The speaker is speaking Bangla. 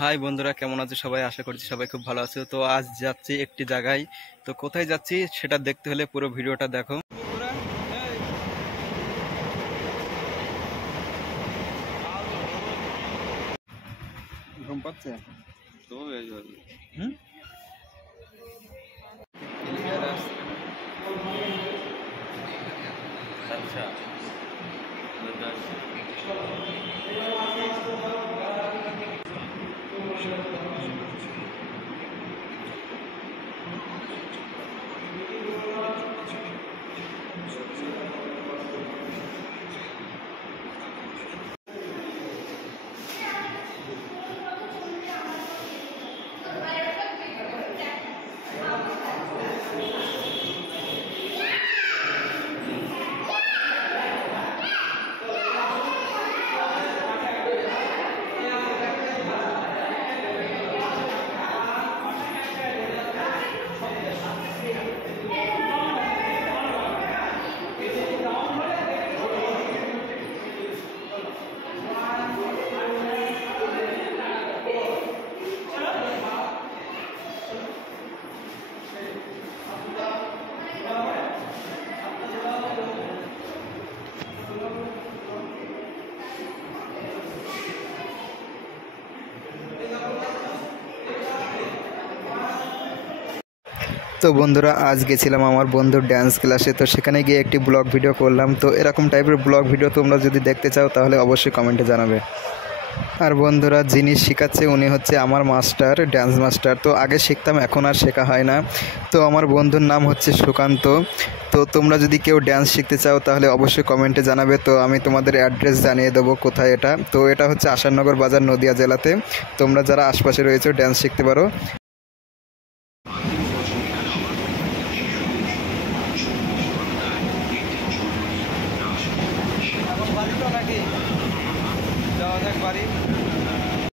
হাই বন্ধুরা, কেমন আছো সবাই? আশা করছি সবাই খুব ভালো আছো। তো আজ যাচ্ছি একটি জায়গায়। তো কোথায় যাচ্ছি সেটা দেখতে হলে পুরো ভিডিওটা দেখো। ঘুম পাচ্ছে তো হুম আচ্ছা। তো বন্ধুরা, আজ গেছিলাম আমার বন্ধুর ড্যান্স ক্লাসে। তো সেখানে গিয়ে একটি ব্লগ ভিডিও করলাম। তো এরকম টাইপের ব্লগ ভিডিও তোমরা যদি দেখতে চাও তাহলে অবশ্যই কমেন্টে জানাবে। আর বন্ধুরা, যিনি শেখাচ্ছে উনি হচ্ছে আমার মাস্টার, ড্যান্স মাস্টার। তো আগে শিখতাম, এখন আর শেখা হয় না। তো আমার বন্ধুর নাম হচ্ছে সুকান্ত। তো তোমরা যদি কেউ ড্যান্স শিখতে চাও তাহলে অবশ্যই কমেন্টে জানাবে। তো আমি তোমাদের অ্যাড্রেস জানিয়ে দেবো কোথায় এটা। তো এটা হচ্ছে আসাননগর বাজার, নদিয়া জেলাতে। তোমরা যারা আশপাশে রয়েছে ড্যান্স শিখতে পারো। বাড়ি তো নাকি যাওয়া যাক বাড়ি।